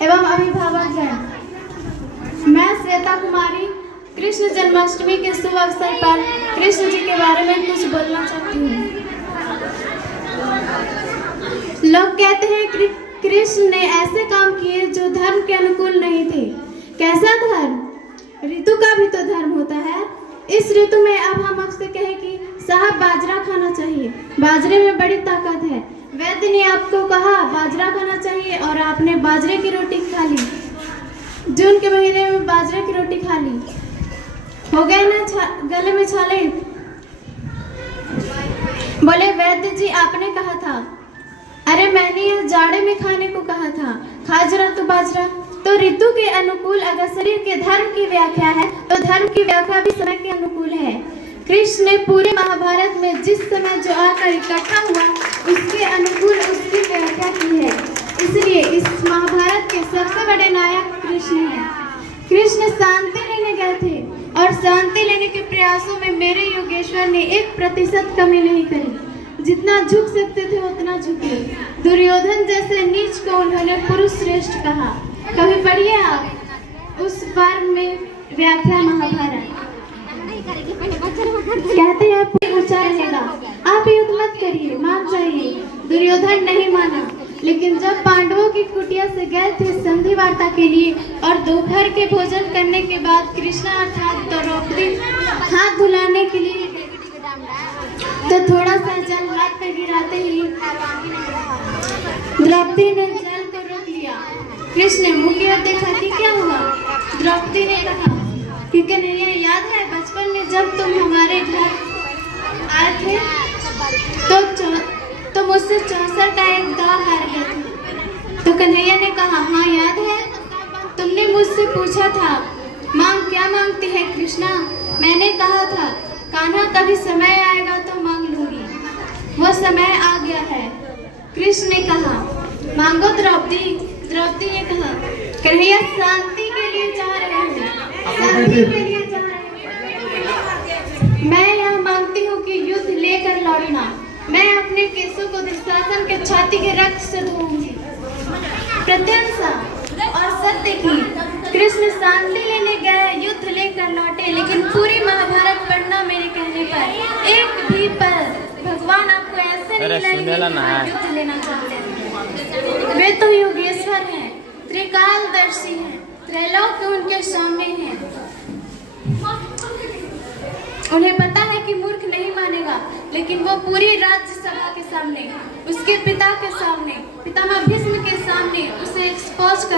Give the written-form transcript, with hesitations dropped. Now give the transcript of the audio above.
एवं अभिभावकगण, मैं श्वेता कुमारी कृष्ण जन्माष्टमी के शुभ अवसर पर कृष्ण जी के बारे में कुछ बोलना चाहती हूँ। लोग कहते हैं कि कृष्ण ने ऐसे काम किए जो धर्म के अनुकूल नहीं थे। कैसा धर्म? ऋतु का भी तो धर्म होता है। इस ऋतु में अब हम आपसे कहें कि साहब बाजरा खाना चाहिए, बाजरे में बड़ी ताकत है। वैद्य ने आपको कहा बाजरा खाना चाहिए और आपने बाजरे की रोटी खा ली। जून के महीने में बाजरे की रोटी खा ली, हो गए ना गले में छाले। बोले वैद्य जी आपने कहा था। अरे मैंने यह जाड़े में खाने को कहा था, खा जरा तो बाजरा। तो ऋतु के अनुकूल अगर शरीर के धर्म की व्याख्या है तो धर्म की व्याख्या भी समय के अनुकूल है। कृष्ण ने पूरे महाभारत में जिस समय जो आकर इकट्ठा हुआ उसके अनुकूल उसकी व्याख्या की है। इसलिए इस महाभारत के सबसे बड़े नायक कृष्ण हैं। कृष्ण शांति लेने गए थे और शांति लेने के प्रयासों में मेरे योगेश्वर ने 1% कमी नहीं करी। जितना झुक सकते थे उतना झुके। दुर्योधन जैसे नीच को उन्होंने पुरुष श्रेष्ठ कहा। कभी पढ़िए आप उस पर्व में व्याख्या महाभारत। कहते हैं ऊंचा रहेगा, आप युद्ध मत करिए, मान जाइए। दुर्योधन नहीं माना, लेकिन जब पांडवों की कुटिया से गए थे संधि वार्ता के लिए और दोपहर के भोजन करने के बाद कृष्णा अर्थात द्रौपदी हाथ धुलाने के लिए तो थोड़ा सा जल हाथ पे गिराते ही द्रौपदी ने जल को रोक लिया। कृष्ण ने मुंह की ओर देखा कि क्या हुआ। द्रौपदी ने कहा कि कन्हैया याद है बचपन में जब तुम हमारे घर आए थे तो मुझसे 64 का एक दाव हार गए थे। तो कन्हैया ने कहा हाँ याद है, तुमने मुझसे पूछा था मांग क्या मांगती है कृष्णा। मैंने कहा था कान्हा कभी समय आएगा तो मांग लूंगी। वो समय आ गया है। कृष्ण ने कहा मांगो द्रौपदी। द्रौपदी ने कहा कन्हैया शांति के लिए चाह रहे हैं, शांति के लिए चाह रहे हैं। मैं यह मांगती हूँ कि युद्ध लेकर लौटना। मैं अपने केसों को दुशासन के छाती के रक्त से धोऊंगी। प्रत्यंशा और सत्य की कृष्ण शांति लेने गए, युद्ध लेकर लौटे, लेकिन पूरी महाभारत पढ़ना मेरे कहने पर एक भी पल भगवान आपको ऐसे नहीं लगेगा युद्ध लेना चाहते हैं। वे तो योगेश्वर हैं, त्रिकालदर्शी हैं, त्रैलोक उनके सामने हैं। उन्हें पता है कि मूर्ख नहीं मानेगा, लेकिन वो पूरी राज्यसभा के सामने, उसके पिता के सामने, पितामह भीष्म के सामने उसे एक्सपोज कर